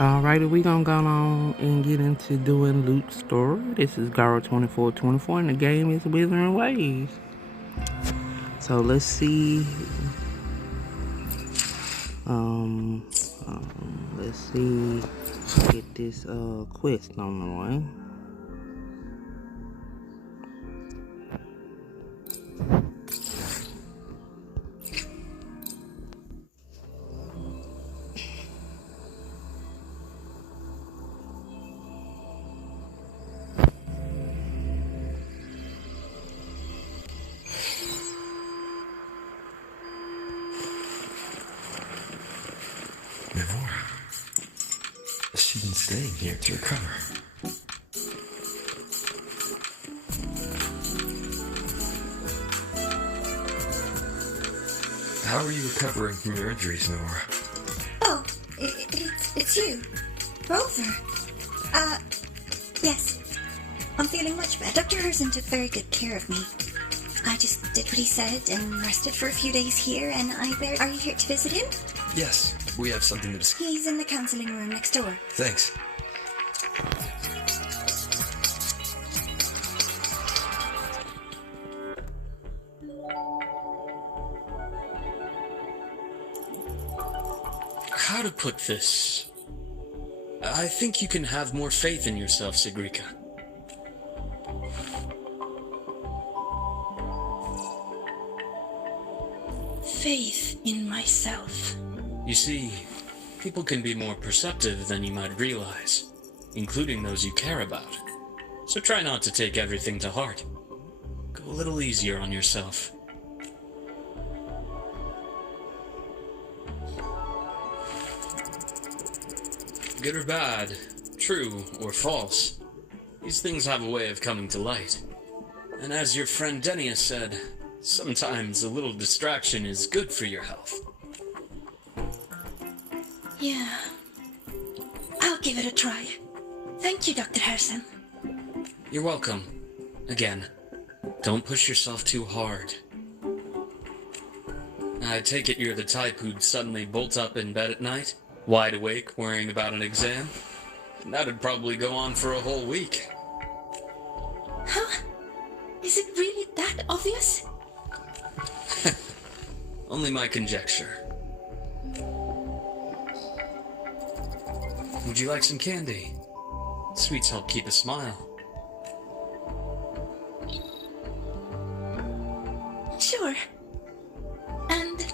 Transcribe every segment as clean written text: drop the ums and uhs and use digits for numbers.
Alrighty, we gonna go on and get into doing Luke's story. This is Garo 2424 and the game is Wuthering Waves. So let's see. Let's see. Get this quest on the way. She's been staying here to recover. How are you recovering from your injuries, Nora? Oh, it's you. Rover. Yes. I'm feeling much better. Dr. Hersson took very good care of me. I just did what he said and rested for a few days here, and Are you here to visit him? Yes, we have something to discuss. He's in the counseling room next door. Thanks. How to put this? I think you can have more faith in yourself, Sigrika. Faith in myself. You see, people can be more perceptive than you might realize, including those you care about. So try not to take everything to heart. Go a little easier on yourself. Good or bad, true or false, these things have a way of coming to light. And as your friend Denia said, sometimes a little distraction is good for your health. Yeah. I'll give it a try. Thank you, Dr. Hersson. You're welcome. Again, don't push yourself too hard. I take it you're the type who'd suddenly bolt up in bed at night, wide awake, worrying about an exam? That'd probably go on for a whole week. Huh? Is it really that obvious? Only my conjecture. Would you like some candy? Sweets help keep a smile. Sure. And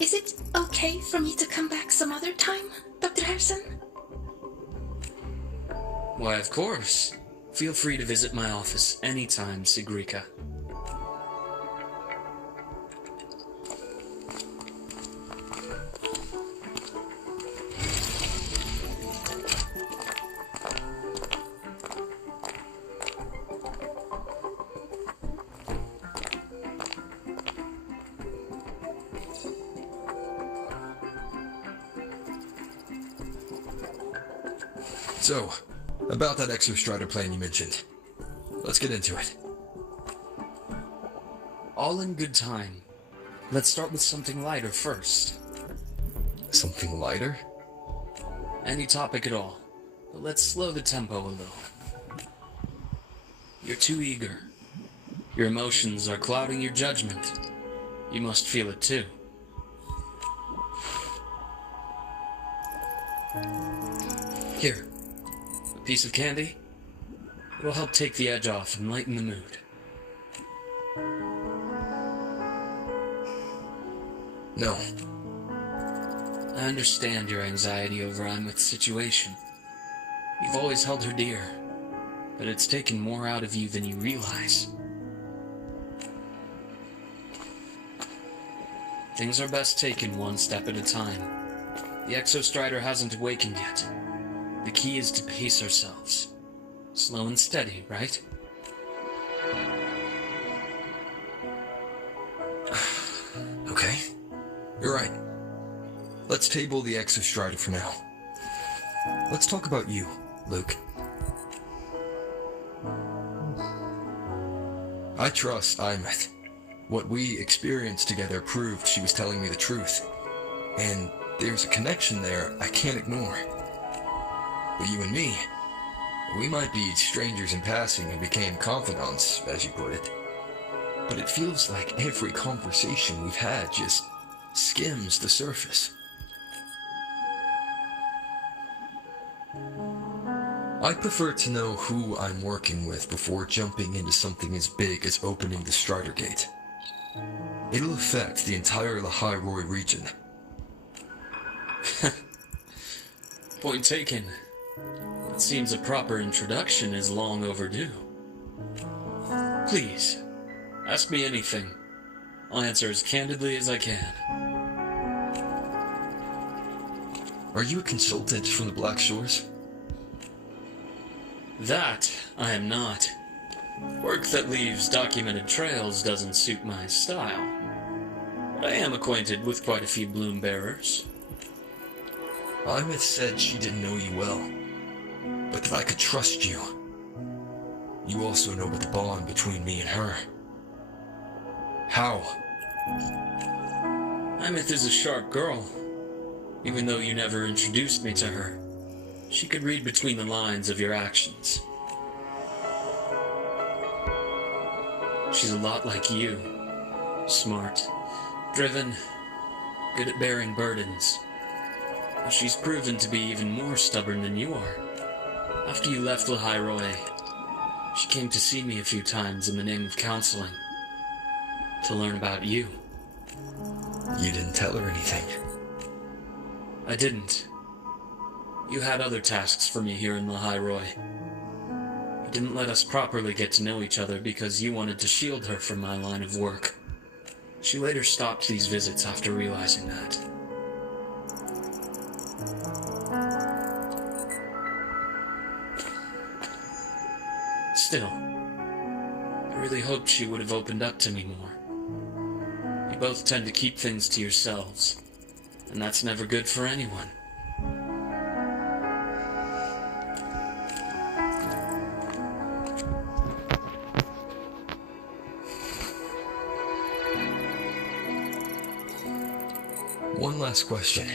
is it okay for me to come back some other time, Dr. Hersson? Why, of course. Feel free to visit my office anytime, Sigrika. So, about that Exostrider plan you mentioned. Let's get into it. All in good time. Let's start with something lighter first. Something lighter? Any topic at all, but let's slow the tempo a little. You're too eager. Your emotions are clouding your judgment. You must feel it too. Here, a piece of candy. It'll help take the edge off and lighten the mood. No. I understand your anxiety over Amith's situation. You've always held her dear, but it's taken more out of you than you realize. Things are best taken one step at a time. The Exostrider hasn't awakened yet. The key is to pace ourselves. Slow and steady, right? Okay. You're right. Let's table the Exostrider for now. Let's talk about you, Luke. I trust Imeth. What we experienced together proved she was telling me the truth. And there's a connection there I can't ignore. But you and me, we might be strangers in passing and became confidants, as you put it. But it feels like every conversation we've had just skims the surface. I prefer to know who I'm working with before jumping into something as big as opening the Strider Gate. It'll affect the entire Lahairoi region. Point taken. It seems a proper introduction is long overdue. Please, ask me anything. I'll answer as candidly as I can. Are you a consultant from the Black Shores? That I am not. Work that leaves documented trails doesn't suit my style. But I am acquainted with quite a few bloom bearers. Imeth said she didn't know you well, but that I could trust you. You also know about the bond between me and her. How? Imeth is a sharp girl. Even though you never introduced me to her, she could read between the lines of your actions. She's a lot like you. Smart, driven, good at bearing burdens. But she's proven to be even more stubborn than you are. After you left Lahairoi, she came to see me a few times in the name of counseling. To learn about you. You didn't tell her anything. I didn't. You had other tasks for me here in Lahairoi. You didn't let us properly get to know each other because you wanted to shield her from my line of work. She later stopped these visits after realizing that. Still, I really hoped she would have opened up to me more. You both tend to keep things to yourselves, and that's never good for anyone. One last question.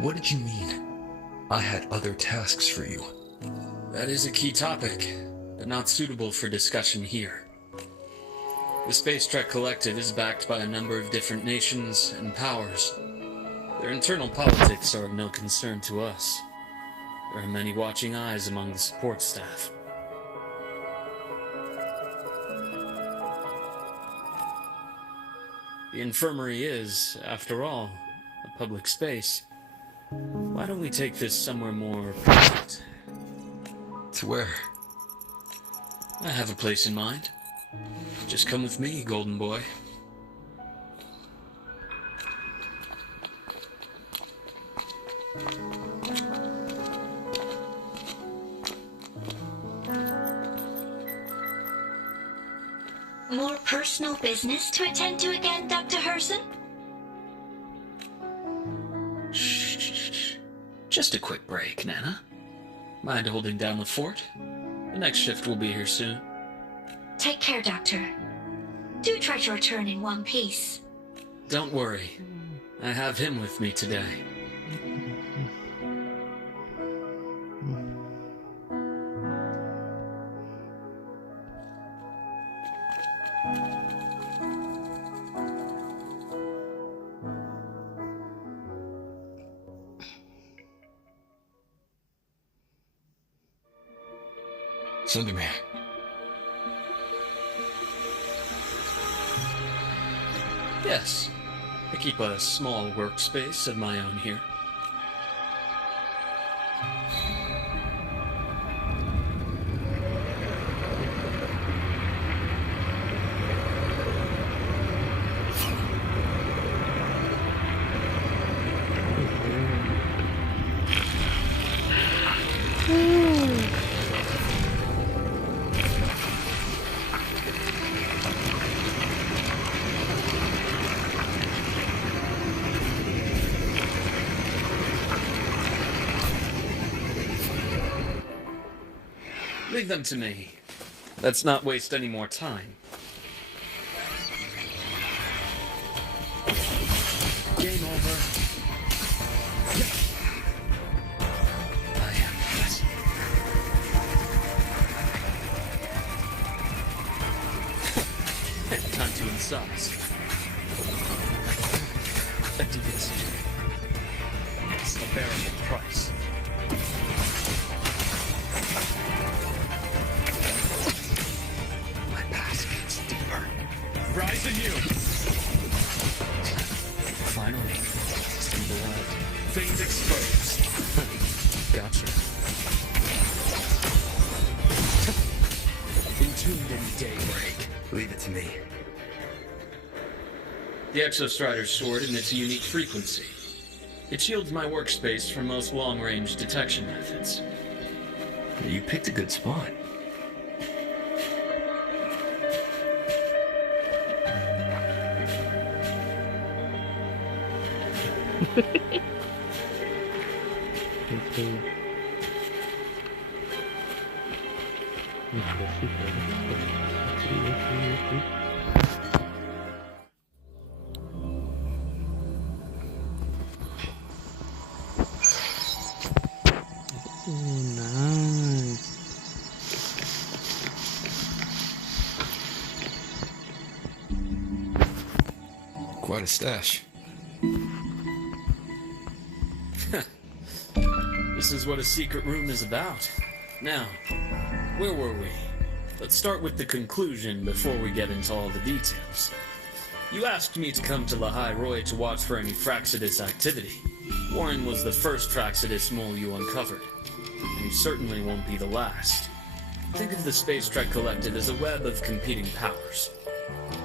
What did you mean? I had other tasks for you. That is a key topic, but not suitable for discussion here. The Space Trek Collective is backed by a number of different nations and powers. Their internal politics are of no concern to us. There are many watching eyes among the support staff. The infirmary is, after all, a public space. Why don't we take this somewhere more private? To where? I have a place in mind. Just come with me, golden boy. More personal business to attend to again, Dr. Hersson? Shh. Just a quick break, Nana. Mind holding down the fort? The next shift will be here soon. Take care, Doctor. Do try to return in one piece. Don't worry. I have him with me today. Sunderman. Yes. I keep a small workspace of my own here. Leave them to me. Let's not waste any more time. promise. A devious. It's a bearable price. My past gets deeper. Rise anew! Finally, some blood. Things exposed. Gotcha. Entombed in daybreak. Leave it to me. The Exostrider's sword emits a unique frequency. It shields my workspace from most long-range detection methods. You picked a good spot. Nice. Quite a stash. This is what a secret room is about. Now, where were we? Let's start with the conclusion before we get into all the details. You asked me to come to Lahai Roy to watch for any Fraxidus activity. Warren was the first Fraxidus mole you uncovered, and he certainly won't be the last. Think of the Space Trek Collective as a web of competing powers.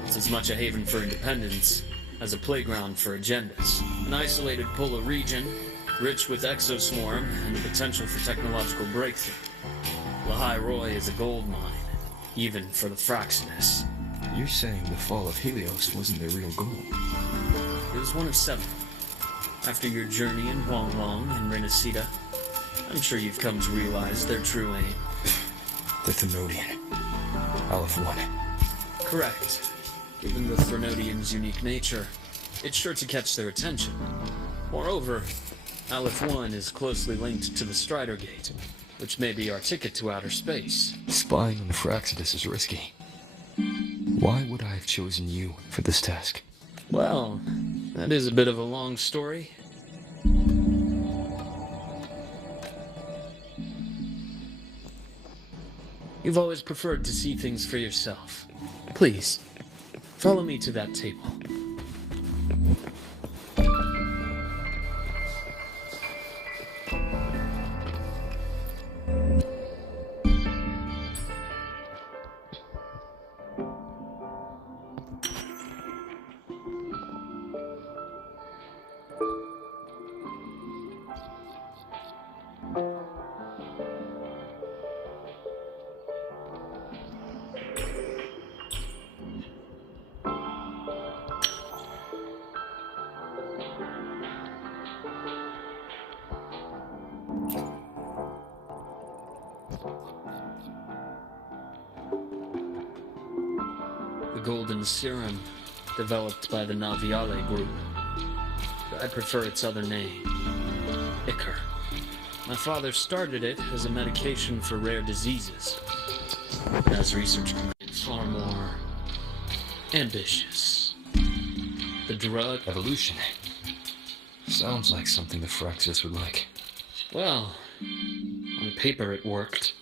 It's as much a haven for independence as a playground for agendas. An isolated polar region, rich with exoswarm and the potential for technological breakthrough. Lahai Roy is a gold mine, even for the Fraxidus. You're saying the fall of Helios wasn't their real goal? It was one of several. After your journey in Huang Long and Renacida, I'm sure you've come to realize their true aim. The Thenodian. Aleph 1. Correct. Given the Thenodian's unique nature, it's sure to catch their attention. Moreover, Aleph 1 is closely linked to the Strider Gate, which may be our ticket to outer space. Spying on the Fraxidus is risky. Why would I have chosen you for this task? Well, that is a bit of a long story. You've always preferred to see things for yourself. Please, follow me to that table. The golden serum, developed by the Naviale group. I prefer its other name, Ichor. My father started it as a medication for rare diseases. But as research can get far more ambitious. The drug... Evolution. Sounds like something the Fraxidus would like. Well, on paper it worked.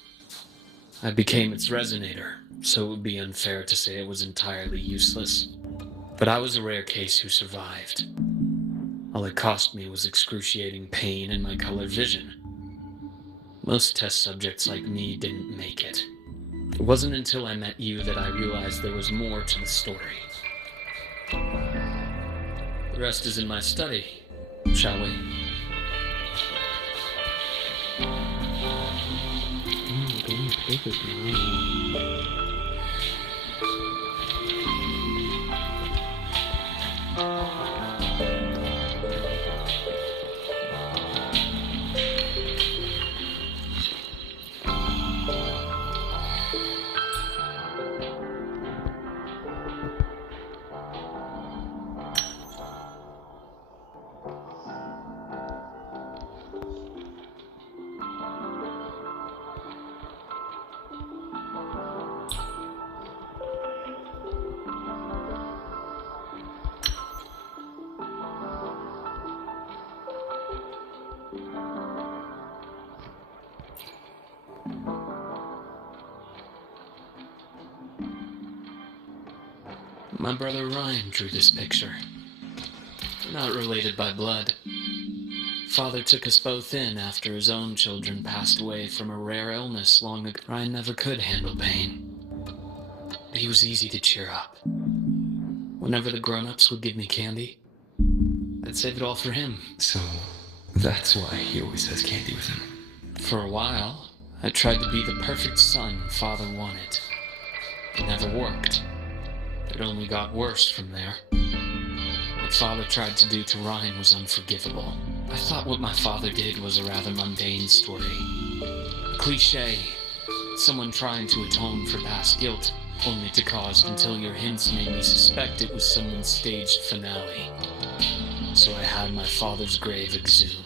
I became its resonator, so it would be unfair to say it was entirely useless. But I was a rare case who survived. All it cost me was excruciating pain and my color vision. Most test subjects like me didn't make it. It wasn't until I met you that I realized there was more to the story. The rest is in my study, shall we? This is nice. My brother Ryan drew this picture. Not related by blood. Father took us both in after his own children passed away from a rare illness long ago. Ryan never could handle pain. But he was easy to cheer up. Whenever the grown-ups would give me candy, I'd save it all for him. So, that's why he always has candy with him. For a while, I tried to be the perfect son Father wanted. It never worked. It only got worse from there. What Father tried to do to Ryan was unforgivable. I thought what my father did was a rather mundane story. A cliché. Someone trying to atone for past guilt, only to cause until your hints made me suspect it was someone's staged finale. So I had my father's grave exhumed.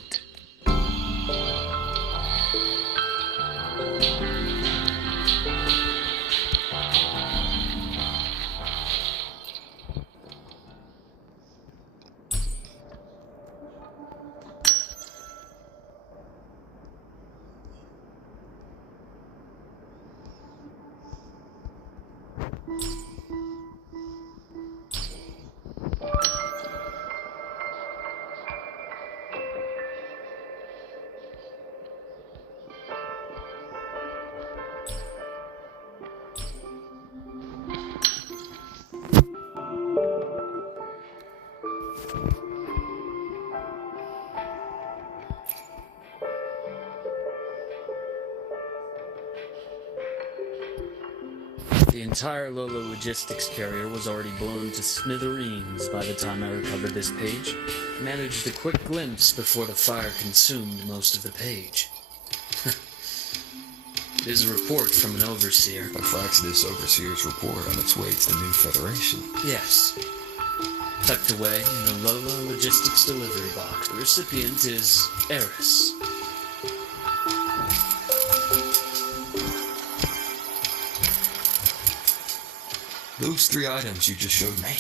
The entire Lolo logistics carrier was already blown to smithereens by the time I recovered this page. Managed a quick glimpse before the fire consumed most of the page. It is a report from an overseer. A Fraxidus overseer's report on its way to the new Federation. Yes. Tucked away in a Lolo logistics delivery box. The recipient is Eris. Those 3 items you just showed me.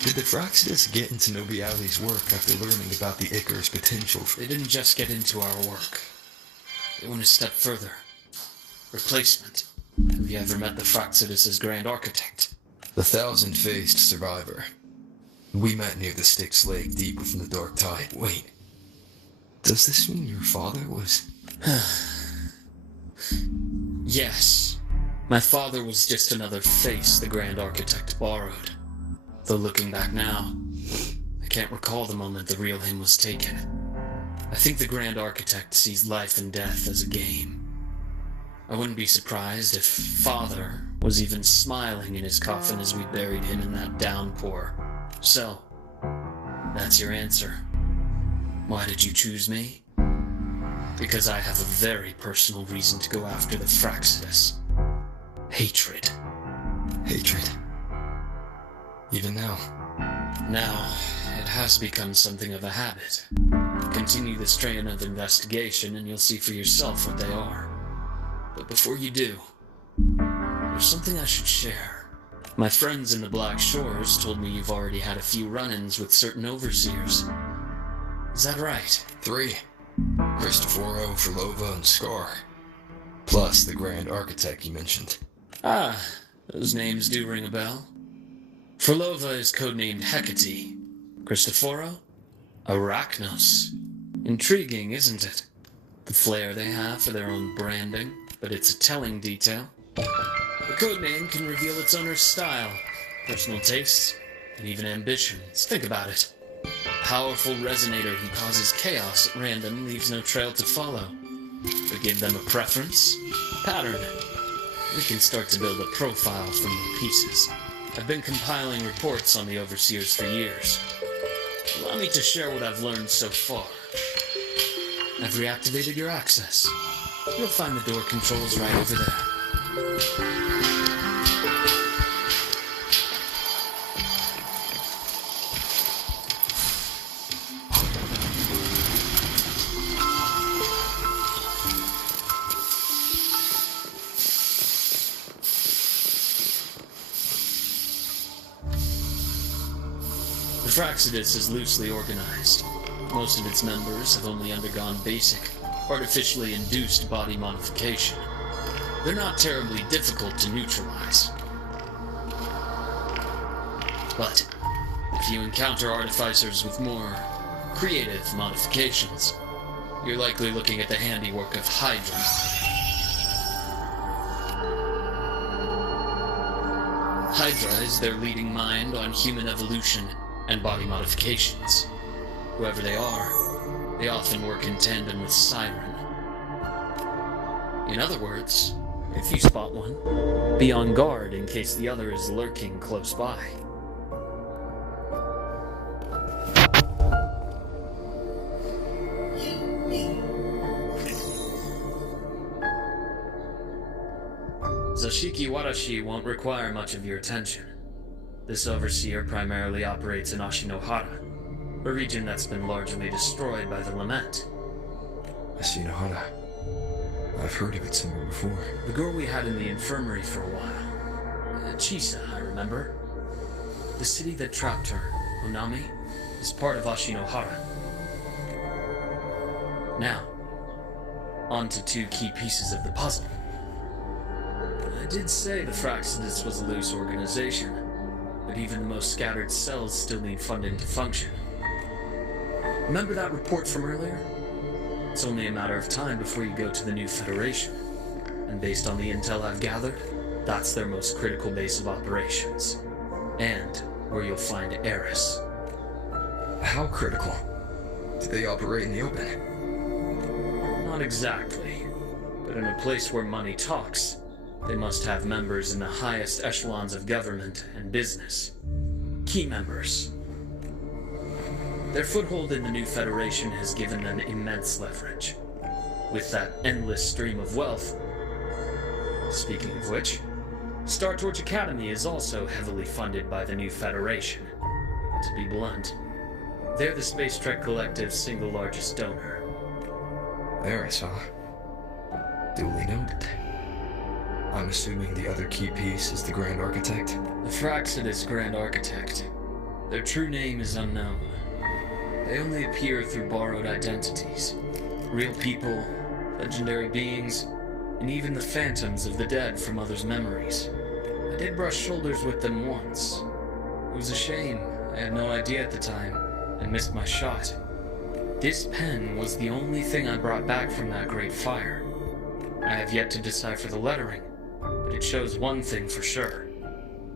Did the Fraxidus get into Nobiali's work after learning about the Icarus potential? They didn't just get into our work. They went a step further. Replacement. Have you ever met the Fraxidus' Grand Architect? The 1,000-faced survivor. We met near the Styx Lake deep within the Dark Tide. Wait. Does this mean your father was... Yes. My father was just another face the Grand Architect borrowed. Though looking back now, I can't recall the moment the real him was taken. I think the Grand Architect sees life and death as a game. I wouldn't be surprised if Father was even smiling in his coffin as we buried him in that downpour. So, that's your answer. Why did you choose me? Because I have a very personal reason to go after the Fraxidus. Hatred. Hatred. Even now. Now, it has become something of a habit. Continue this train of investigation and you'll see for yourself what they are. But before you do, there's something I should share. My friends in the Black Shores told me you've already had a few run-ins with certain overseers. Is that right? 3. Cristoforo, Frolova, and Scar. Plus the Grand Architect you mentioned. Ah, those names do ring a bell. Frolova is codenamed Hecate. Cristoforo? Arachnos. Intriguing, isn't it? The flair they have for their own branding, but it's a telling detail. The codename can reveal its owner's style, personal tastes, and even ambitions. Think about it. A powerful resonator who causes chaos at random leaves no trail to follow. But give them a preference, a pattern. We can start to build a profile from the pieces. I've been compiling reports on the Overseers for years. Allow me to share what I've learned so far. I've reactivated your access. You'll find the door controls right over there. The Fraxidus is loosely organized. Most of its members have only undergone basic, artificially induced body modification. They're not terribly difficult to neutralize. But if you encounter artificers with more creative modifications, you're likely looking at the handiwork of Hydra. Hydra is their leading mind on human evolution and body modifications. Whoever they are, they often work in tandem with Siren. In other words, if you spot one, be on guard in case the other is lurking close by. Zashiki Warashi won't require much of your attention. This overseer primarily operates in Ashinohara, a region that's been largely destroyed by the Lament. Ashinohara. I've heard of it somewhere before. The girl we had in the infirmary for a while. Chisa, I remember. The city that trapped her, Onami, is part of Ashinohara. Now, on to two key pieces of the puzzle. I did say the Fraxidus was a loose organization, but even the most scattered cells still need funding to function. Remember that report from earlier? It's only a matter of time before you go to the new Federation, and based on the intel I've gathered, that's their most critical base of operations, and where you'll find Eris. How critical? Do they operate in the open? Not exactly, but in a place where money talks, they must have members in the highest echelons of government and business. Key members. Their foothold in the new Federation has given them immense leverage. With that endless stream of wealth. Speaking of which, Star Torch Academy is also heavily funded by the new Federation. To be blunt, they're the Space Trek Collective's single largest donor. Eris, huh? Duly noted. I'm assuming the other key piece is the Grand Architect? The Fraxidus Grand Architect. Their true name is unknown. They only appear through borrowed identities. Real people, legendary beings, and even the phantoms of the dead from others' memories. I did brush shoulders with them once. It was a shame. I had no idea at the time, and missed my shot. This pen was the only thing I brought back from that great fire. I have yet to decipher the lettering, but it shows one thing for sure.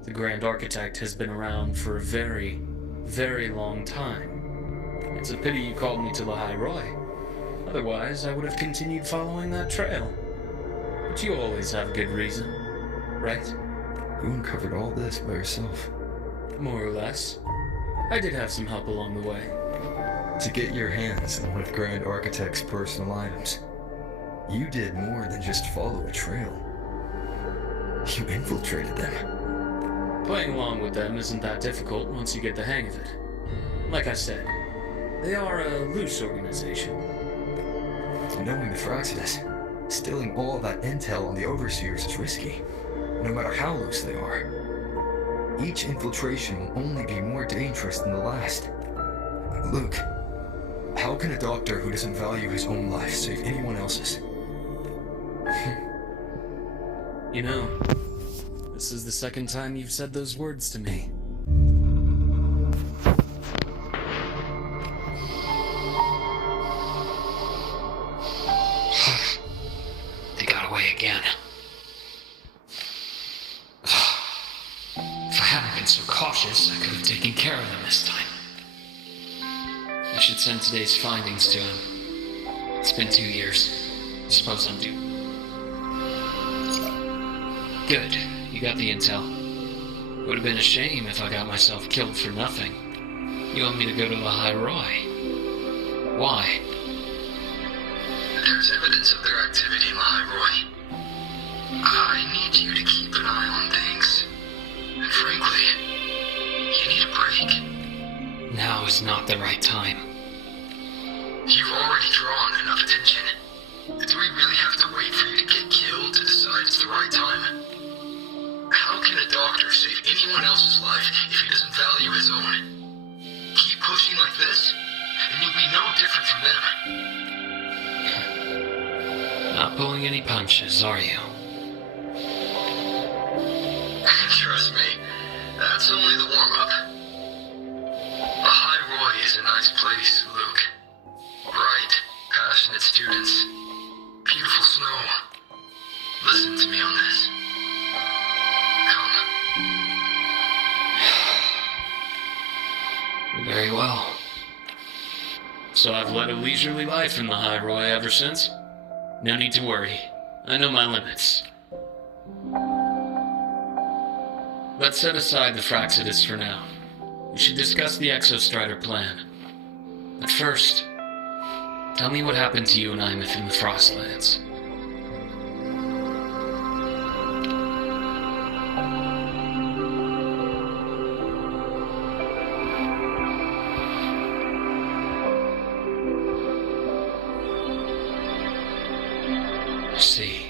The Grand Architect has been around for a very, very long time. It's a pity you called me to the High Roy. Otherwise, I would have continued following that trail. But you always have good reason, right? You uncovered all this by yourself. More or less. I did have some help along the way. To get your hands on one of Grand Architect's personal items, you did more than just follow a trail. You infiltrated them. Playing along with them isn't that difficult once you get the hang of it. Like I said, they are a loose organization. Knowing the Fraxidus, stealing all that intel on the Overseers is risky, no matter how loose they are. Each infiltration will only be more dangerous than the last. Luuk, how can a doctor who doesn't value his own life save anyone else's? You know, this is the second time you've said those words to me. They got away again. If I hadn't been so cautious, I could have taken care of them this time. I should send today's findings to him. It's been 2 years. I suppose I'm due. Good. You got the intel. Would have been a shame if I got myself killed for nothing. You want me to go to the High Roy? Why? There's evidence of their activity in the High Roy. I need you to keep an eye on things. And frankly, you need a break. Now is not the right time. You've already drawn enough attention. Do we really have to wait for you to get killed to decide it's the right time? How can a doctor save anyone else's life if he doesn't value his own? Keep pushing like this, and you'll be no different from them. Not pulling any punches, are you? Trust me, that's only the warm-up. is a nice place, Luke. Bright, passionate students. Beautiful snow. Listen to me on this. Come. Very well. So I've led a leisurely life in the High Roy ever since. No need to worry. I know my limits. Let's set aside the Fraxidus for now. We should discuss the Exostrider plan. But first, tell me what happened to you and Imeth in the Frostlands. I see.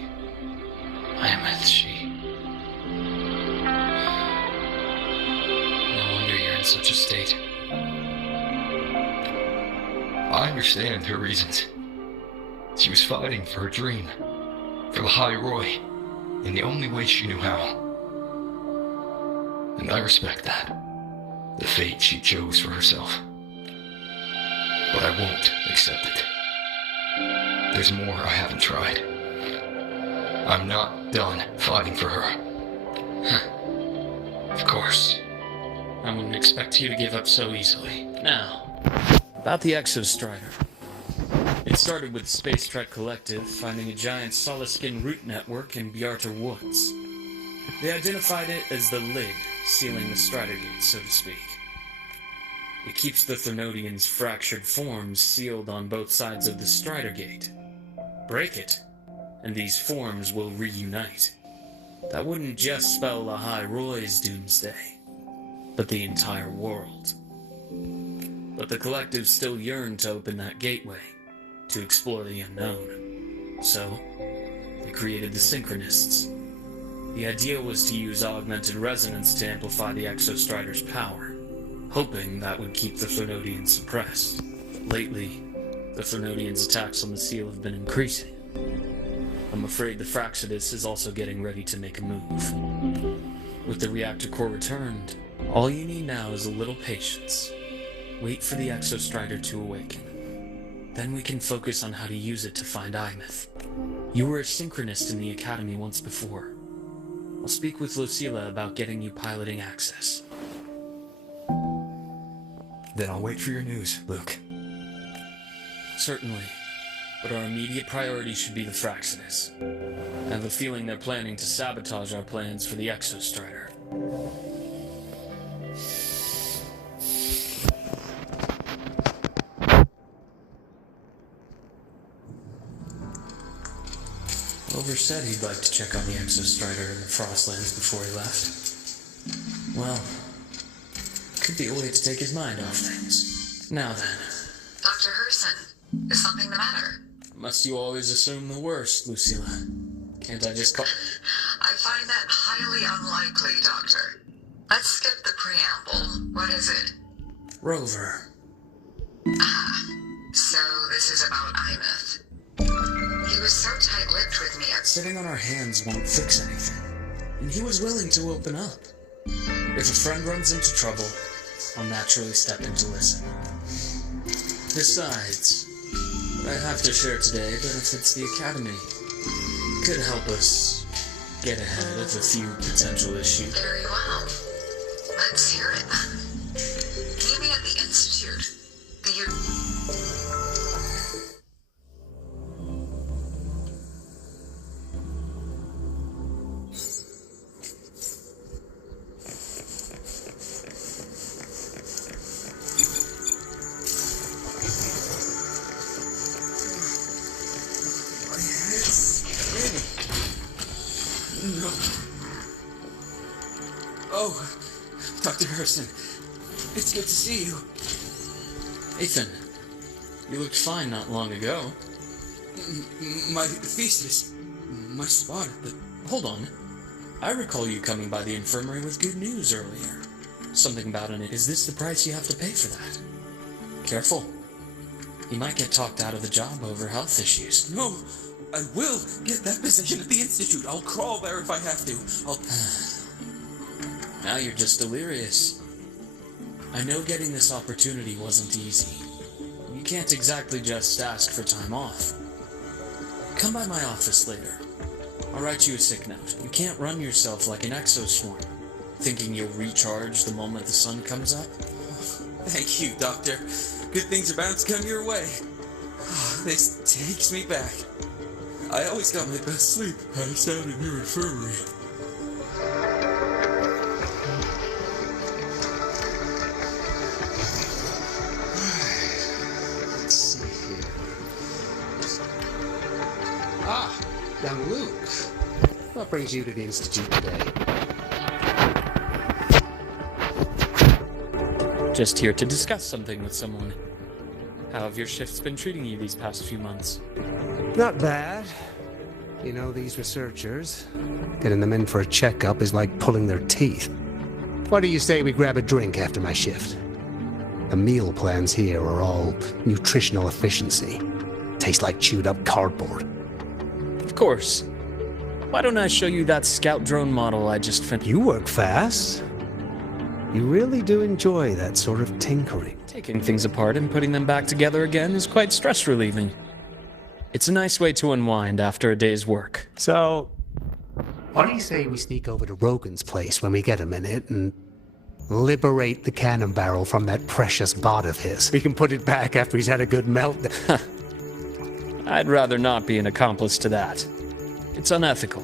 Imeth, she... No wonder you're in such a state. I understand her reasons. She was fighting for her dream, for the High Roy, in the only way she knew how. And I respect that, the fate she chose for herself. But I won't accept it. There's more I haven't tried. I'm not done fighting for her. Of course. I wouldn't expect you to give up so easily. Now, about the Exostrider. It started with the Space Trek Collective finding a giant solid-skin root network in Bjarter Woods. They identified it as the lid, sealing the Strider Gate, so to speak. It keeps the Thernodians' fractured forms sealed on both sides of the Strider Gate. Break it, and these forms will reunite. That wouldn't just spell the High Roy's doomsday, but the entire world. But the Collective still yearned to open that gateway, to explore the unknown. So, they created the Synchronists. The idea was to use augmented resonance to amplify the Exostrider's power, hoping that would keep the Thernodians suppressed. Lately, the Thernodians' attacks on the seal have been increasing. I'm afraid the Fraxidus is also getting ready to make a move. With the reactor core returned, all you need now is a little patience. Wait for the Exostrider to awaken. Then we can focus on how to use it to find Imeth. You were a synchronist in the Academy once before. I'll speak with Lucilla about getting you piloting access. Then I'll wait for your news, Luke. Certainly. But our immediate priority should be the Fraxidus. I have a feeling they're planning to sabotage our plans for the Exostrider. Rover said he'd like to check on the Exostrider in the Frostlands before he left. Well, could be a way to take his mind off things. Now then. Dr. Hersson, is something the matter? Must you always assume the worst, Lucilla? Can't I just call... I find that highly unlikely, Doctor. Let's skip the preamble. What is it? Rover. So this is about Imeth. He was so tight-lipped with me at... Sitting on our hands won't fix anything. And he was willing to open up. If a friend runs into trouble, I'll naturally step in to listen. Besides, what I have to share today benefits the Academy. Could help us get ahead of a few potential issues. Very well. Let's hear it then. Meet me at the Institute. No. Oh, Dr. Hersson, it's good to see you. Ethan, you looked fine not long ago. My thesis, my spot, but... Hold on. I recall you coming by the infirmary with good news earlier. Something about it. Is this the price you have to pay for that? Careful. You might get talked out of the job over health issues. No, I will get that position at the Institute. I'll crawl there if I have to. Now you're just delirious. I know getting this opportunity wasn't easy. You can't exactly just ask for time off. Come by my office later. I'll write you a sick note. You can't run yourself like an exoswarm, thinking you'll recharge the moment the sun comes up. Thank you, Doctor. Good things are bound to come your way. This takes me back. I always got my best sleep passed out in your infirmary. Let's see here. Ah, young Luke. What brings you to the Institute today? Just here to discuss something with someone. How have your shifts been treating you these past few months? Not bad. You know, these researchers, getting them in for a checkup is like pulling their teeth. Why do you say we grab a drink after my shift? The meal plans here are all nutritional efficiency. Taste like chewed up cardboard. Of course. Why don't I show you that scout drone model I just finished? You work fast. You really do enjoy that sort of tinkering. Taking things apart and putting them back together again is quite stress relieving. It's a nice way to unwind after a day's work. So, why do you say we sneak over to Rogan's place when we get a minute and liberate the cannon barrel from that precious bot of his? We can put it back after he's had a good meltdown. I'd rather not be an accomplice to that. It's unethical.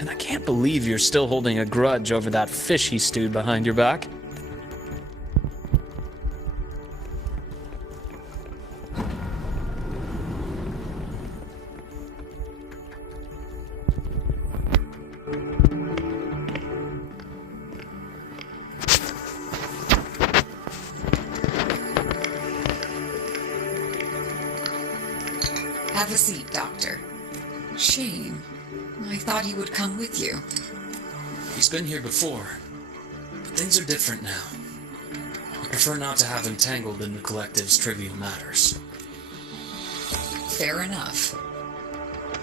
And I can't believe you're still holding a grudge over that fish he stewed behind your back. Have a seat, Doctor. Shame. I thought he would come with you. He's been here before, but things are different now. I prefer not to have him tangled in the collective's trivial matters. Fair enough.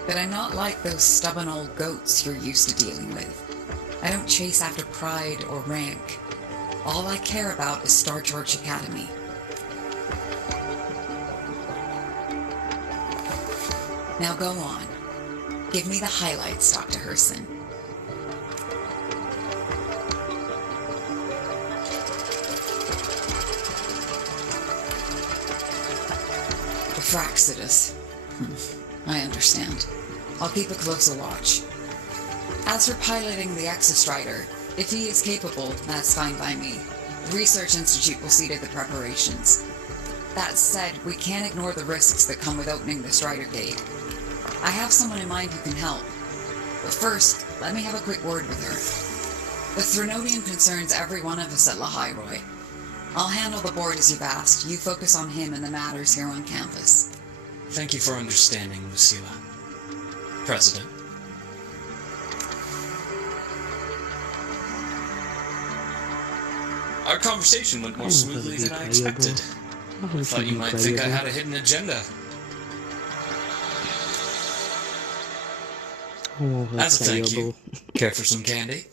But I'm not like those stubborn old goats you're used to dealing with. I don't chase after pride or rank. All I care about is Star George Academy. Now go on. Give me the highlights, Dr. Hersson. The Fraxidus. I understand. I'll keep a closer watch. As for piloting the Exostrider, if he is capable, that's fine by me. The Research Institute will see to the preparations. That said, we can't ignore the risks that come with opening the Strider Gate. I have someone in mind who can help. But first, let me have a quick word with her. The Threnodium concerns every one of us at Lahairoi. I'll handle the board as you've asked. You focus on him and the matters here on campus. Thank you for understanding, Lucilla. President. Our conversation went more smoothly than I expected. I thought you might think I had a hidden agenda. As a thank you, care for some candy?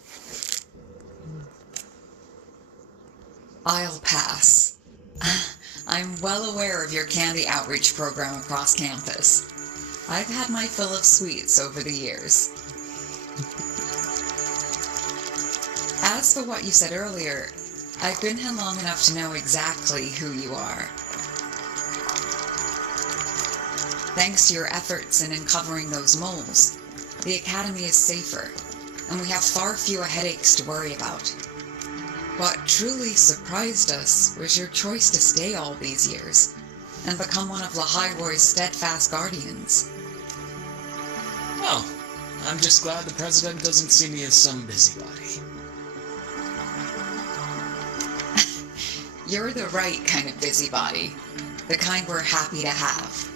I'll pass. I'm well aware of your candy outreach program across campus. I've had my fill of sweets over the years. As for what you said earlier, I've been here long enough to know exactly who you are. Thanks to your efforts in uncovering those moles, the Academy is safer, and we have far fewer headaches to worry about. What truly surprised us was your choice to stay all these years, and become one of Lahairoi's steadfast guardians. Well, I'm just glad the President doesn't see me as some busybody. You're the right kind of busybody, the kind we're happy to have.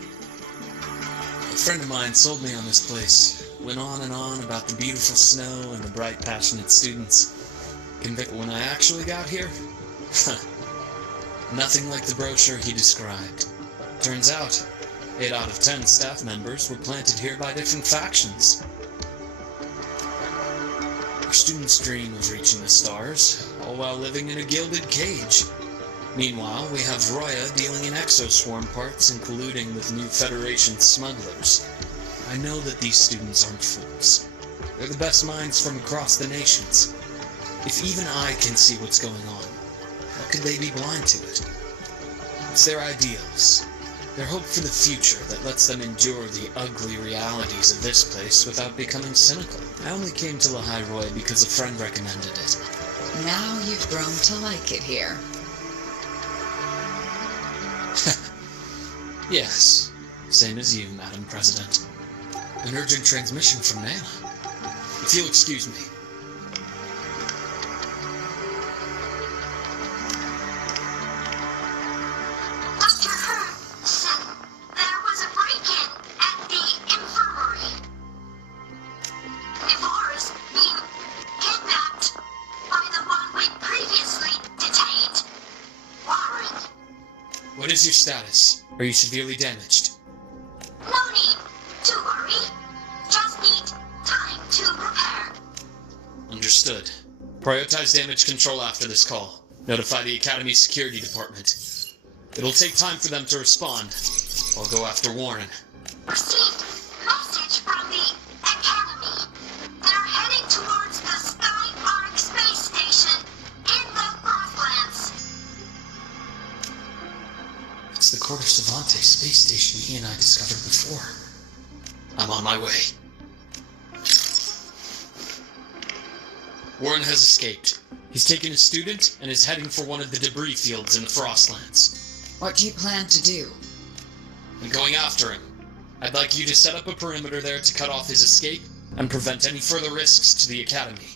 A friend of mine sold me on this place. Went on and on about the beautiful snow and the bright, passionate students. When I actually got here, nothing like the brochure he described. Turns out, 8 out of 10 staff members were planted here by different factions. Our students' dream of reaching the stars, all while living in a gilded cage. Meanwhile, we have Roya dealing in exoswarm parts and colluding with new Federation smugglers. I know that these students aren't fools. They're the best minds from across the nations. If even I can see what's going on, how could they be blind to it? It's their ideals, their hope for the future that lets them endure the ugly realities of this place without becoming cynical. I only came to Lehigh Roy because a friend recommended it. Now you've grown to like it here. Yes, same as you, Madam President. An urgent transmission from Nana. If you'll excuse me. Dr. Hersson, there was a break-in at the infirmary. Nivora's being kidnapped by the one we previously detained. Wuthering. What is your status? Are you severely damaged? No need to worry. Just need time to repair. Understood. Prioritize damage control after this call. Notify the Academy's security department. It'll take time for them to respond. I'll go after Warren. Received message from the Academy. They're heading towards the Sky Space Station in the Earthlands. It's the Corte Savante space station he and I discovered before. I'm on my way. Warren has escaped. He's taken a student and is heading for one of the debris fields in the Frostlands. What do you plan to do? I'm going after him. I'd like you to set up a perimeter there to cut off his escape and prevent any further risks to the Academy.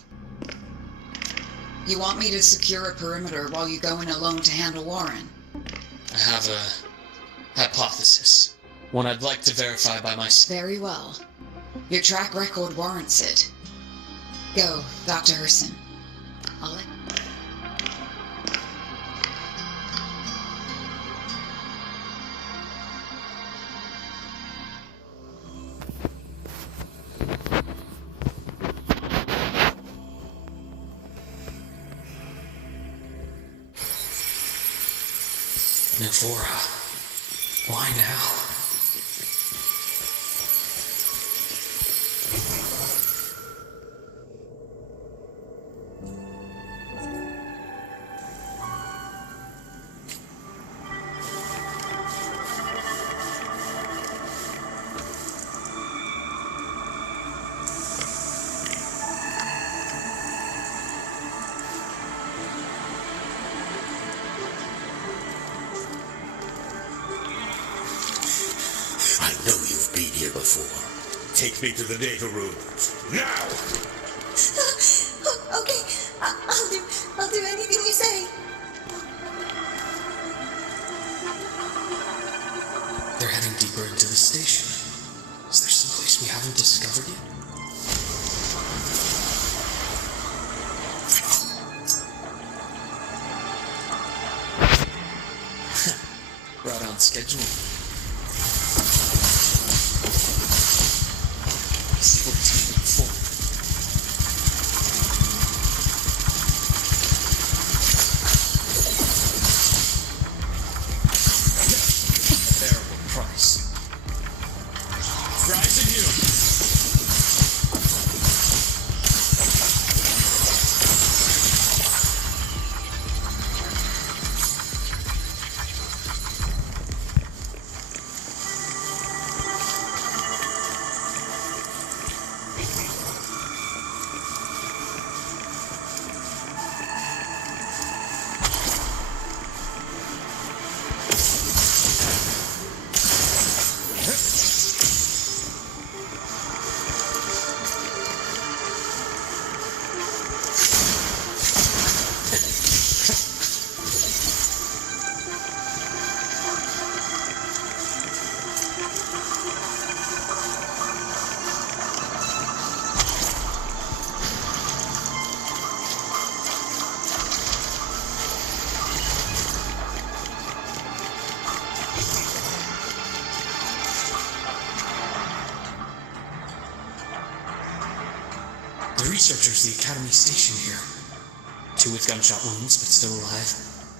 You want me to secure a perimeter while you go in alone to handle Warren? I have a hypothesis. One I'd like to verify by myself. Very well. Your track record warrants it. Go, Dr. Hersson. I'll let... Nivora. Why now? I know you've been here before. Take me to the data room. Now! Okay, I'll do anything you say. They're heading deeper into the station. Is there some place we haven't discovered yet? Right on schedule. See what's moving forward. Bearable price. Rising you. The researchers, the Academy station here. 2 with gunshot wounds, but still alive.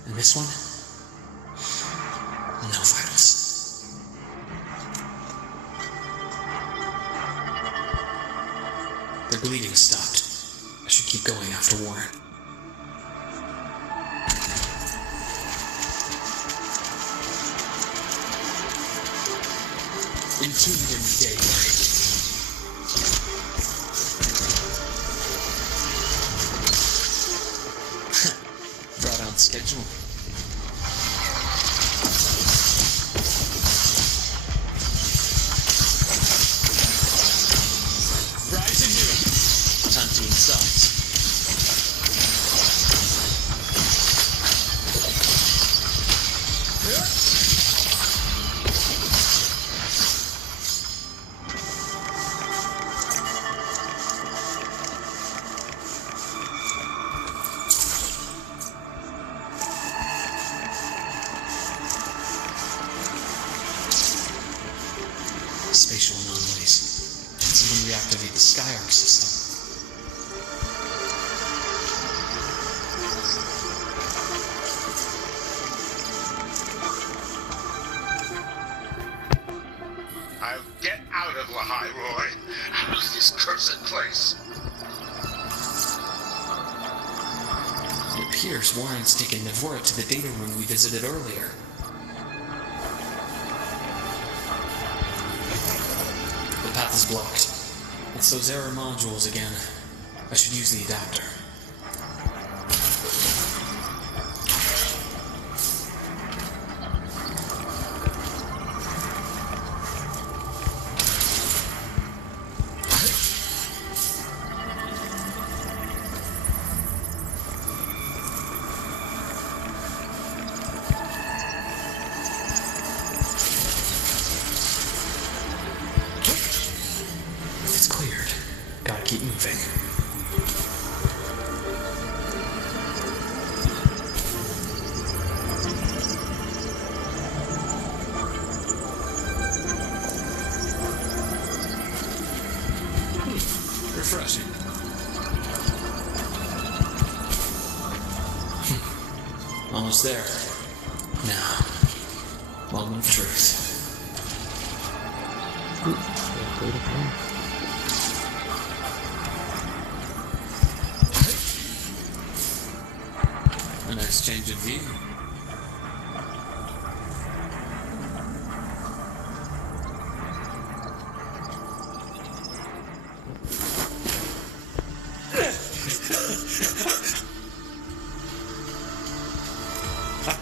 And this one? No violence. Their bleeding stopped. I should keep going after Warren. Entombed in daylight. Brought on schedule. Rising new. Hunting sucks. Spatial anomalies. Did someone reactivate the Skyarc system? I'll get out of Lahai, Roy. Out of this cursed place. It appears Warren's taken Navora to the data room we visited earlier. The path is blocked. It's those error modules again. I should use the adapter. It's cleared. Gotta keep moving. Refreshing. Almost there. Now, moment of truth. A nice change of view.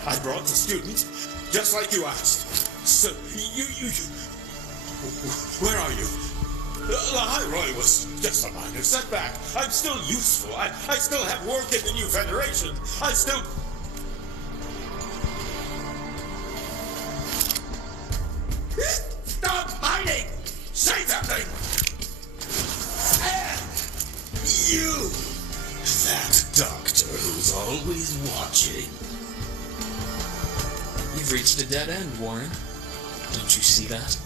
I brought the student, just like you asked. So, you... Where are you? Lahai Roy was just a minor setback. I'm still useful. I still have work in the new Federation. I still... Stop hiding! Say something! You! That doctor who's always watching. You've reached a dead end, Warren. Don't you see that?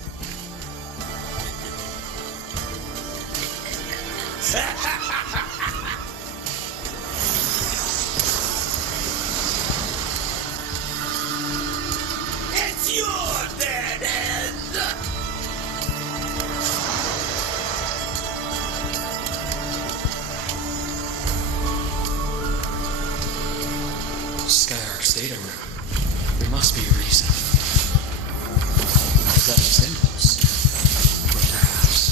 It's your dead end! Skyarc's data room. There must be a reason. Is that symbols? Perhaps.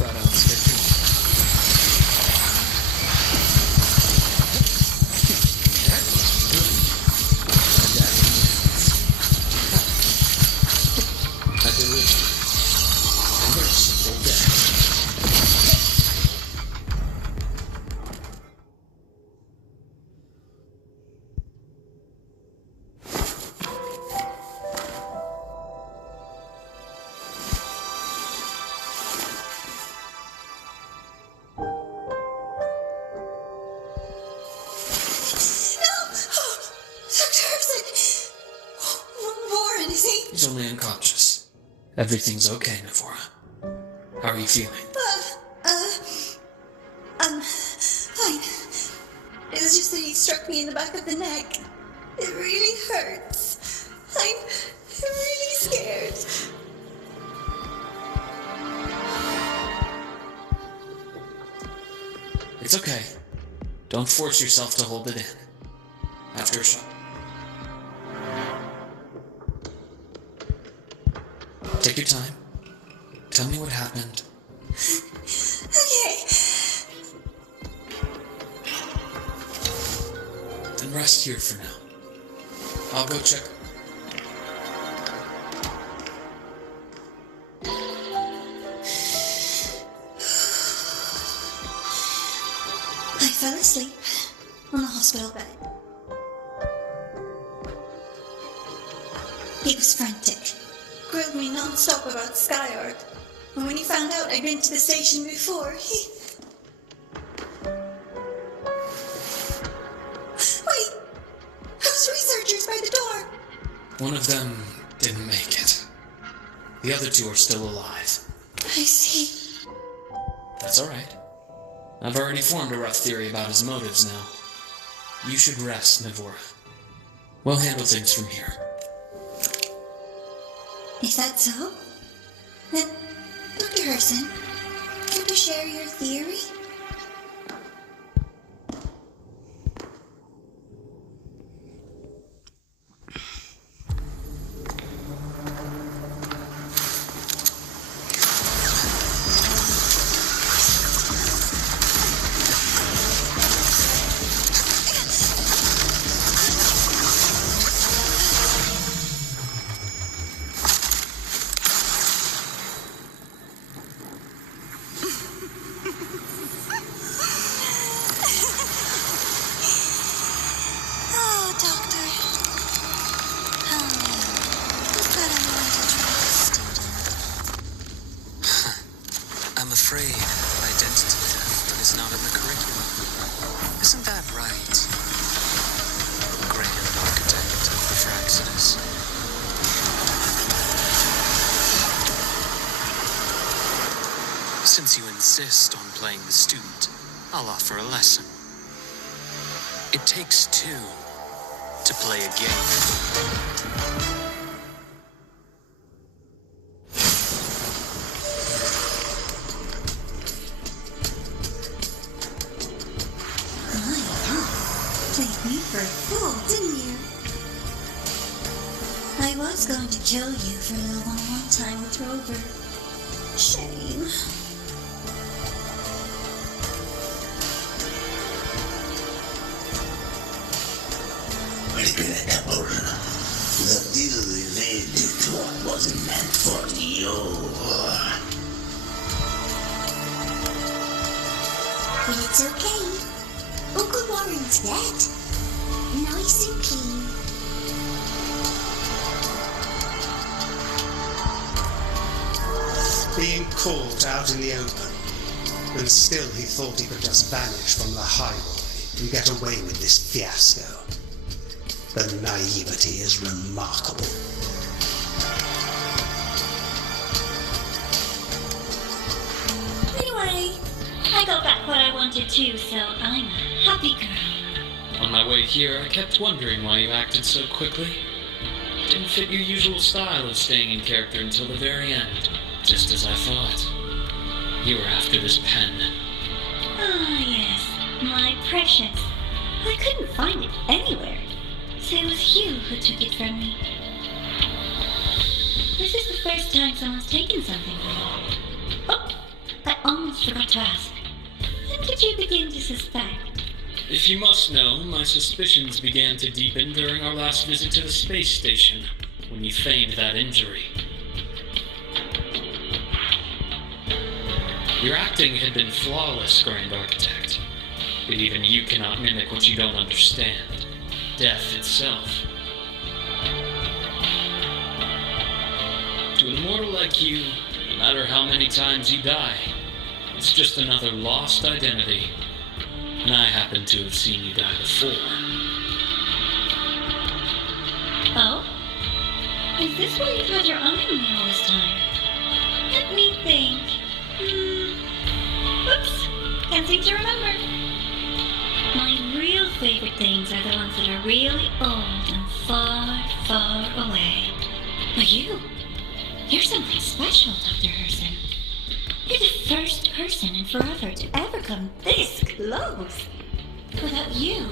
Right on schedule. I delivered. Merciful death. Dr. Hersson! Warren, is he? He's only unconscious. Everything's okay, Navora. How are you feeling? Fine. just that he struck me in the back of the neck. It really hurts. I'm really scared. It's okay. Don't force yourself to hold it in. After a shot. Take your time. Tell me what happened. Okay. Then rest here for now. I'll go check. I fell asleep on the hospital bed. He was frantic, grilled me non-stop about Skyark, and when he found out I'd been to the station before, he... Wait! Those researchers by the door! One of them didn't make it. The other two are still alive. I see. That's alright. I've already formed a rough theory about his motives now. You should rest, Navora. We'll handle things from here. Is that so? Then, Dr. Hersson, can you share your theory? I'm afraid identity theft is not in the curriculum. Isn't that right, Grand Architect of the Fraxidus? Since you insist on playing the student, I'll offer a lesson. It takes two to play a game. Played me for a fool, didn't you? I was going to kill you for a little one-on-one time with Rover. Shame. The deal we made is what wasn't meant for you. But it's okay. Uncle Warren's dead. Nice and clean. Being caught out in the open, and still he thought he could just vanish from the highway and get away with this fiasco. The naivety is remarkable. Anyway, I got back what I wanted to, so I'm a happy girl. On my way here, I kept wondering why you acted so quickly. Didn't fit your usual style of staying in character until the very end, just as I thought. You were after this pen. Ah, yes, my precious. I couldn't find it anywhere, so it was you who took it from me. This is the first time someone's taken something from me. Oh, I almost forgot to ask. When did you begin to suspect? If you must know, my suspicions began to deepen during our last visit to the space station, when you feigned that injury. Your acting had been flawless, Grand Architect, but even you cannot mimic what you don't understand. Death itself. To an immortal like you, no matter how many times you die, it's just another lost identity. And I happen to have seen you die before. Oh? Is this why you've had your eye on me all this time? Let me think. Oops, can't seem to remember. My real favorite things are the ones that are really old and far, far away. But you're something special, Dr. Hersson. You're the first person in forever to ever come this close. Without you,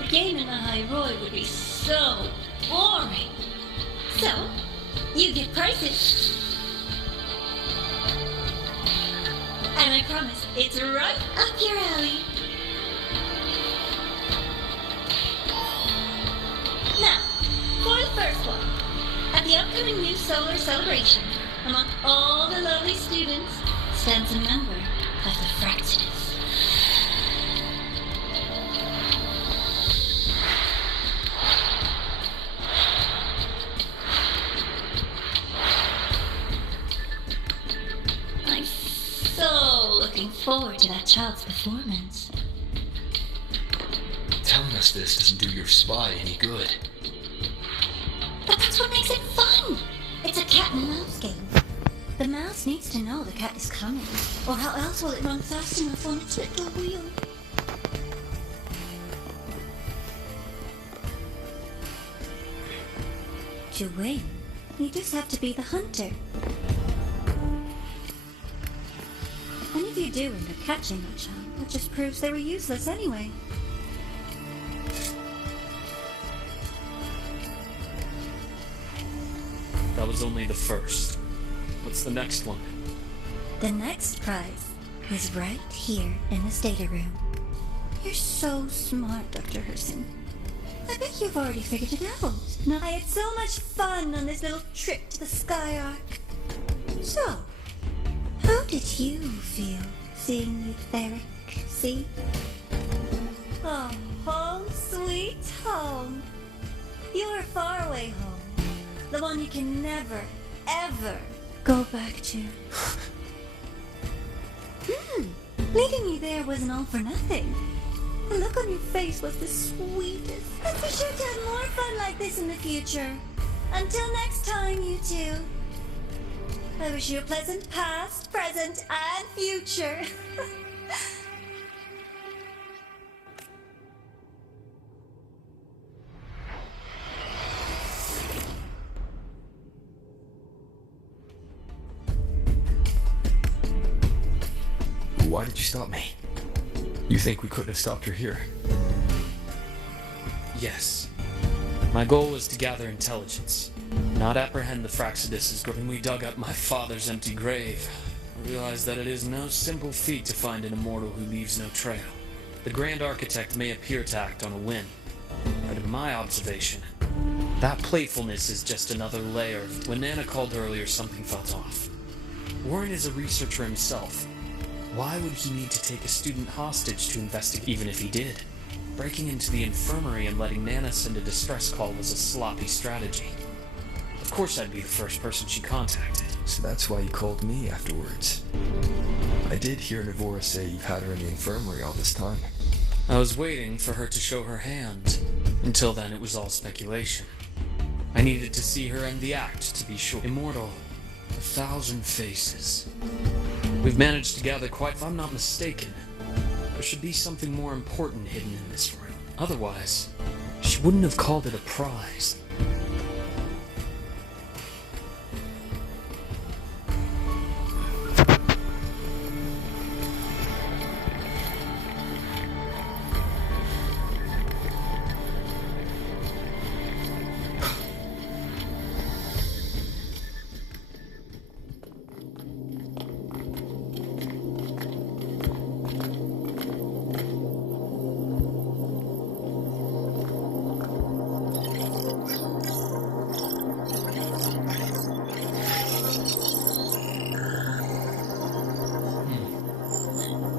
the game in the High Roy would be so boring. So, you get prizes. And I promise, it's right up your alley. Now, for the first one, at the upcoming new solar celebration, among all the lovely students, stands a member of the Fraxidus. I'm so looking forward to that child's performance. Telling us this doesn't do your spy any good. But that's what makes it fun! It's a cat and mouse game. The mouse needs to know the cat is coming, or how else will it run fast enough on its little wheel? To win, you just have to be the hunter. And if you do end up catching that child, that just proves they were useless anyway. That was only the first. What's the next one? The next prize is right here in the data room. You're so smart, Dr. Hersson. I bet you've already figured it out. Now, I had so much fun on this little trip to the Sky Arc. So, how did you feel seeing Wuthering? See? Oh, home sweet home. Your faraway home. The one you can never, ever go back to. Leaving you there wasn't all for nothing. The look on your face was the sweetest. Let's be sure to have more fun like this in the future. Until next time, you two. I wish you a pleasant past, present, and future. Why did you stop me? You think we couldn't have stopped her here? Yes. My goal was to gather intelligence, not apprehend the Fraxidus. When we dug up my father's empty grave, I realized that it is no simple feat to find an immortal who leaves no trail. The Grand Architect may appear to act on a whim, but in my observation, that playfulness is just another layer. When Nana called earlier, something felt off. Warren is a researcher himself. Why would he need to take a student hostage to investigate, even if he did? Breaking into the infirmary and letting Nana send a distress call was a sloppy strategy. Of course I'd be the first person she contacted. So that's why you called me afterwards. I did hear Navora say you've had her in the infirmary all this time. I was waiting for her to show her hand. Until then, it was all speculation. I needed to see her end the act, to be sure. Immortal. 1,000 faces. We've managed to gather quite, if I'm not mistaken. There should be something more important hidden in this room. Otherwise, she wouldn't have called it a prize.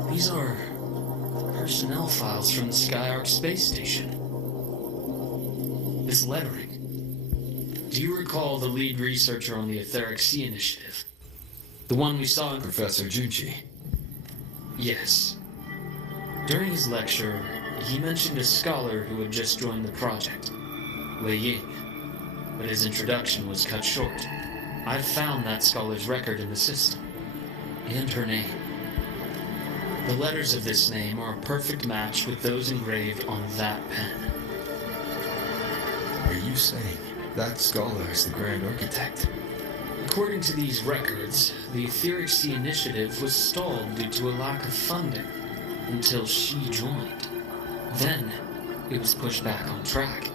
These are personnel files from the Sky Arc space station. This lettering. Do you recall the lead researcher on the Etheric Sea Initiative? The one we saw in... Professor Junchi. Yes. During his lecture, he mentioned a scholar who had just joined the project, Wei Ying, but his introduction was cut short. I've found that scholar's record in the system, and her name. The letters of this name are a perfect match with those engraved on that pen. Are you saying that scholar is the Grand Architect? According to these records, the Etheric Sea initiative was stalled due to a lack of funding until she joined. Then, it was pushed back on track.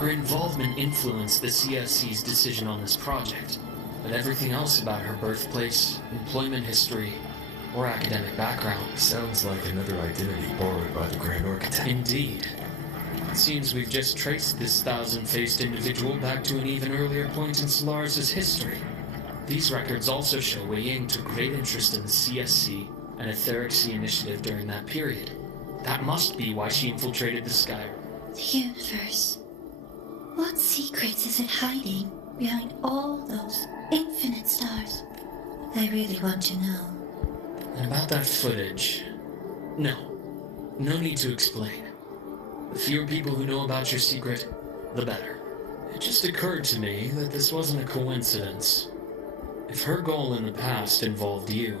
Her involvement influenced the CSC's decision on this project, but everything else about her birthplace, employment history, or academic background sounds like another identity borrowed by the Grand Architect. Indeed. It seems we've just traced this thousand-faced individual back to an even earlier point in Solaris' history. These records also show Wei Ying took great interest in the CSC and Etheric Sea initiative during that period. That must be why she infiltrated the sky. The universe. What secrets is it hiding behind all those infinite stars? I really want to know. And about that footage... No need to explain. The fewer people who know about your secret, the better. It just occurred to me that this wasn't a coincidence. If her goal in the past involved you,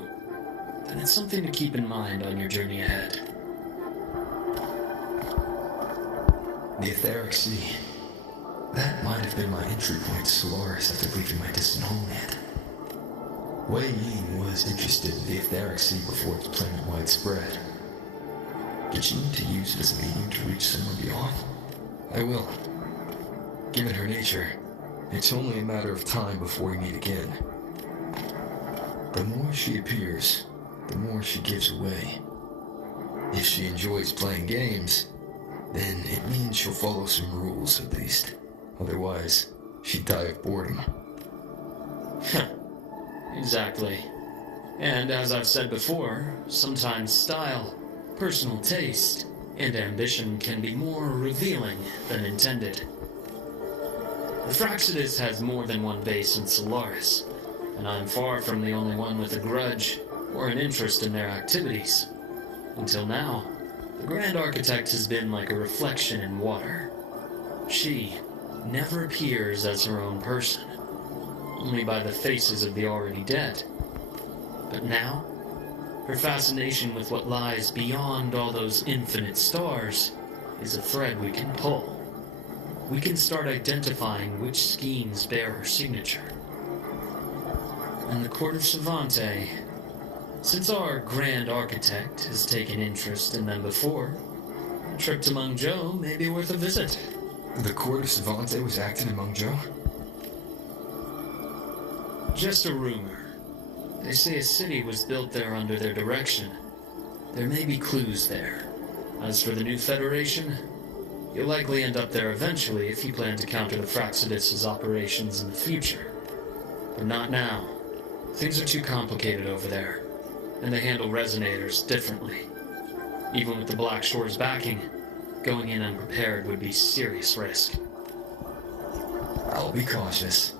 then it's something to keep in mind on your journey ahead. The Etheric Sea. That might have been my entry point to Solaris after leaving my distant homeland. Wei Ying was interested in the Etheric Sea before its planet-wide spread. Did she need to use it as a medium to reach somewhere beyond? I will. Given her nature, it's only a matter of time before we meet again. The more she appears, the more she gives away. If she enjoys playing games, then it means she'll follow some rules at least. Otherwise, she'd die of boredom. Exactly. And as I've said before, sometimes style, personal taste, and ambition can be more revealing than intended. The Fraxidus has more than one base in Solaris, and I'm far from the only one with a grudge or an interest in their activities. Until now, the Grand Architect has been like a reflection in water. She never appears as her own person, only by the faces of the already dead. But now, her fascination with what lies beyond all those infinite stars is a thread we can pull. We can start identifying which schemes bear her signature. And the Court of Savante, since our Grand Architect has taken interest in them before, a trip to Mengzhou may be worth a visit. The Court of Savante was active in Mengzhou? Just a rumor. They say a city was built there under their direction. There may be clues there. As for the new Federation, you'll likely end up there eventually if you plan to counter the Fraxidus' operations in the future. But not now. Things are too complicated over there, and they handle resonators differently. Even with the Black Shore's backing, going in unprepared would be serious risk. I'll be cautious.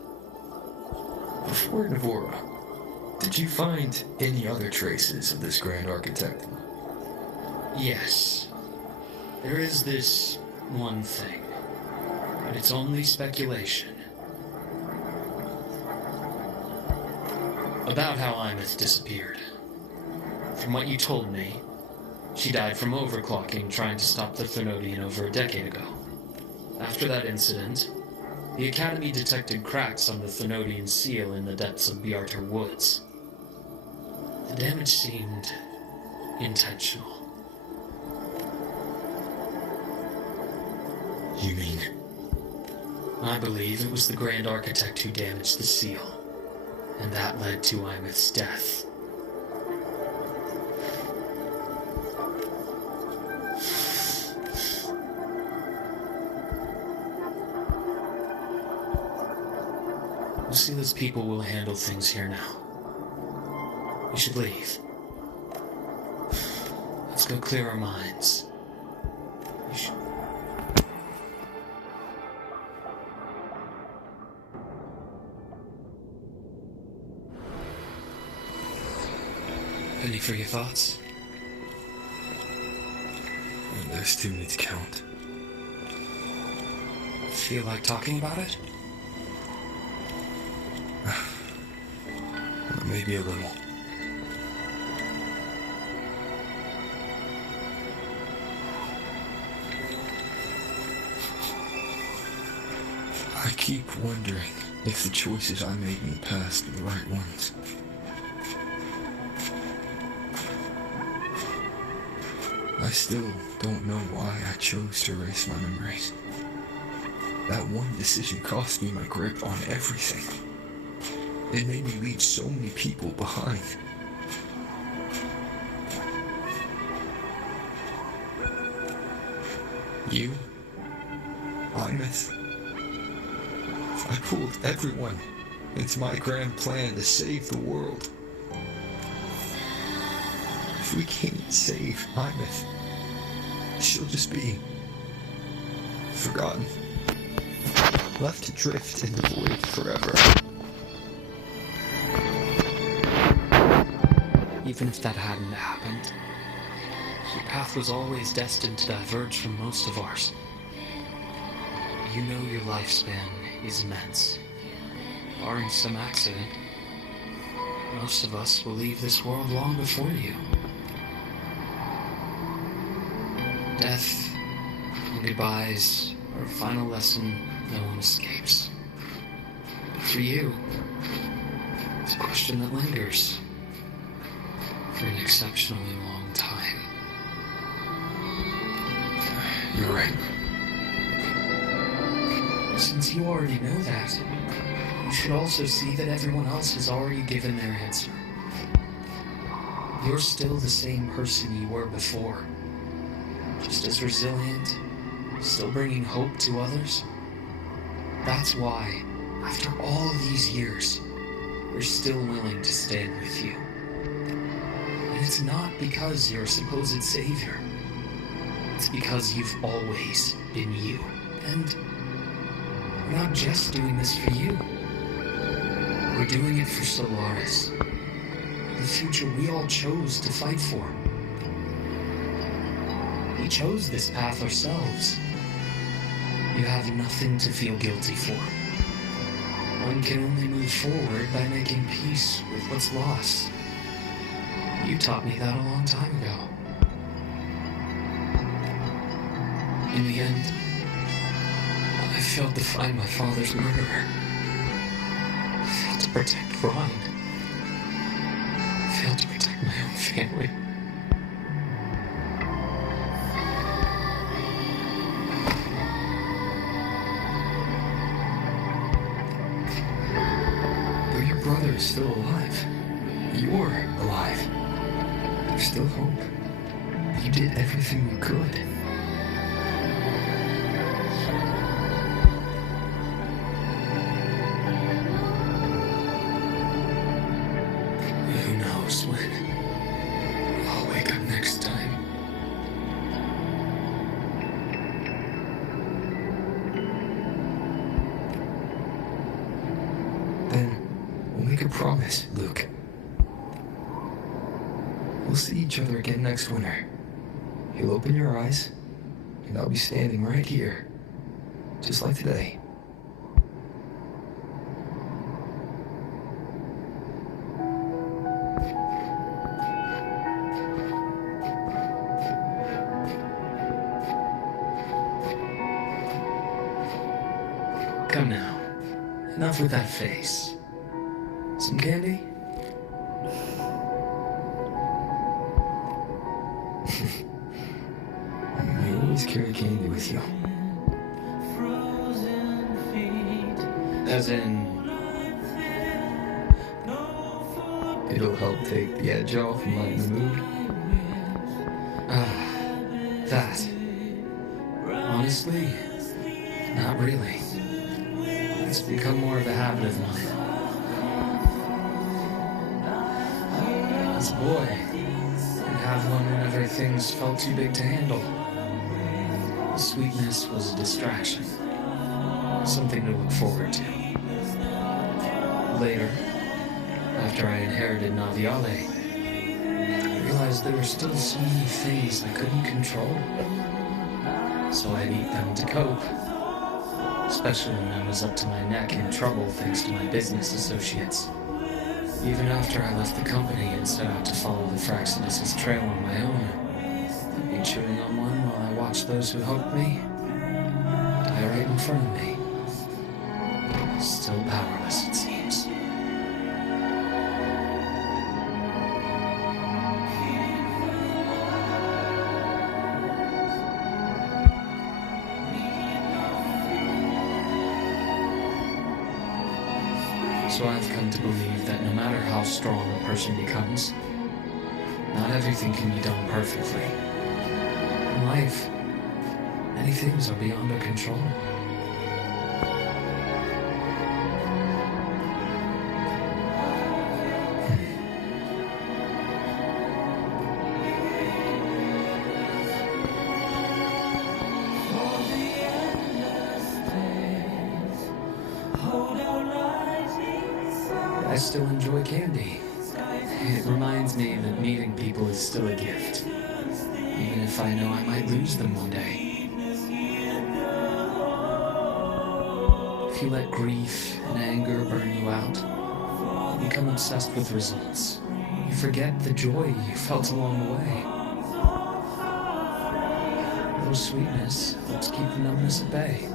Before Navora, did you find any other traces of this Grand Architect? Yes. There is this one thing, but it's only speculation. About how Imeth disappeared. From what you told me, she died from overclocking trying to stop the Thenodian over a decade ago. After that incident, the Academy detected cracks on the Thenodian seal in the depths of Biarter Woods. The damage seemed intentional. You mean? I believe it was the Grand Architect who damaged the seal, and that led to Imeth's death. Lucila's people will handle things here now. We should leave. Let's go clear our minds. We should... Ready for your thoughts? There's too many to count. Feel like talking about it? Maybe a little. I keep wondering if the choices I made in the past are the right ones. I still don't know why I chose to erase my memories. That one decision cost me my grip on everything. It made me leave so many people behind. You, Imeth. I pulled everyone into my grand plan to save the world. If we can't save Imeth, she'll just be forgotten, left to drift in the void forever. Even if that hadn't happened, your path was always destined to diverge from most of ours. You know your lifespan is immense. Barring some accident, most of us will leave this world long before you. Death and goodbyes are a final lesson no one escapes. But for you, it's a question that lingers for an exceptionally long time. You're right. Since you already know that, you should also see that everyone else has already given their answer. You're still the same person you were before. Just as resilient, still bringing hope to others. That's why, after all these years, we're still willing to stand with you. And it's not because you're a supposed savior. It's because you've always been you. And we're not just doing this for you. We're doing it for Solaris. The future we all chose to fight for. We chose this path ourselves. You have nothing to feel guilty for. One can only move forward by making peace with what's lost. You taught me that a long time ago. In the end, I failed to find my father's murderer. I failed to protect Ron. I failed to protect my own family. But your brother is still alive. You're alive. There's still hope. You did everything you could. Who knows when I'll wake up next time. Then we'll make a promise, Luuk. We'll see each other again next winter. You'll open your eyes, and I'll be standing right here, just like today. Come now. Enough with that face. Some candy? You always carry candy with you. As in, It'll help take the edge off and lighten the mood. that. Honestly, not really. It's become more of a habit of mine. As a boy, I'd have one whenever things felt too big to handle. The sweetness was a distraction, something to look forward to. Later, after I inherited Naviale, I realized there were still so many things I couldn't control. So I'd eat them to cope, especially when I was up to my neck in trouble thanks to my business associates. Even after I left the company and set out to follow the Fraxidus' trail on my own, I'd be chewing on one while I watched those who helped me die right in front of me. Still powerless, it seems. So I've come to believe that no matter how strong a person becomes, not everything can be done perfectly. In life, many things are beyond our control. I still enjoy candy. It reminds me that meeting people is still a gift, even if I know I might lose them one day. If you let grief and anger burn you out, you become obsessed with results. You forget the joy you felt along the way. A little sweetness helps keep the numbness at bay.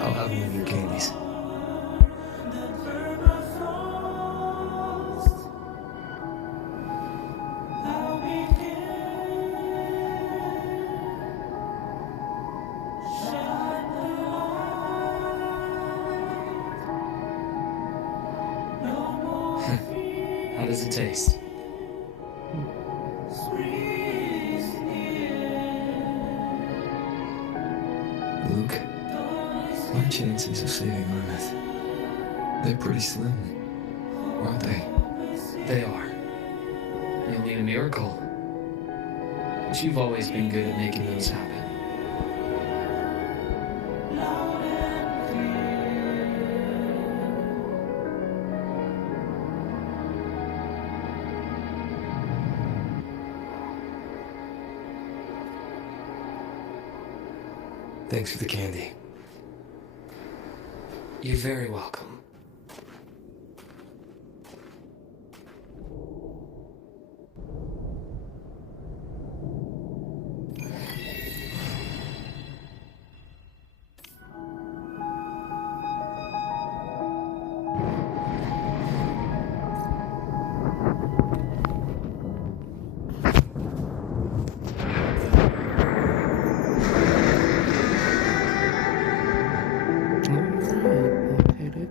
I'll have one of your candies. How does it taste? Luke, my chances of saving Ernest, they're pretty slim, aren't they? They are. You'll need a miracle. But you've always been good at making those happen. Thanks for the candy. You're very welcome.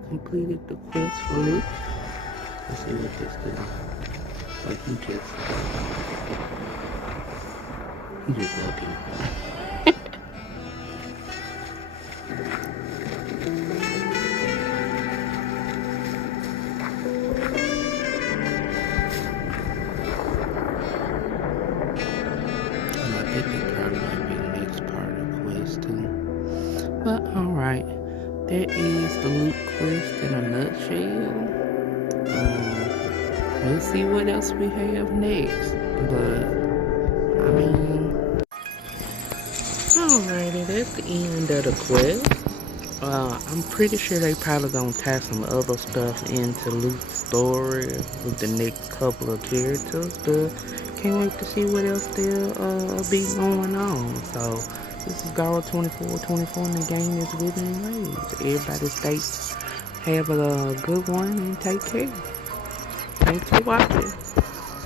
Completed the quest for Luuk. Let's see what this does. Like he just lucky. I think that probably might be the next part of the quest too. But alright. That is the Luuk quest in a nutshell. We'll see what else we have next. But, I mean... Alrighty, that's the end of the quest. I'm pretty sure they probably gonna tie some other stuff into Luuk's story with the next couple of characters. But can't wait to see what else they'll be going on. So... This is Garo2424 and the game is Wuthering Waves. Everybody stay, have a good one and take care. Thanks for watching.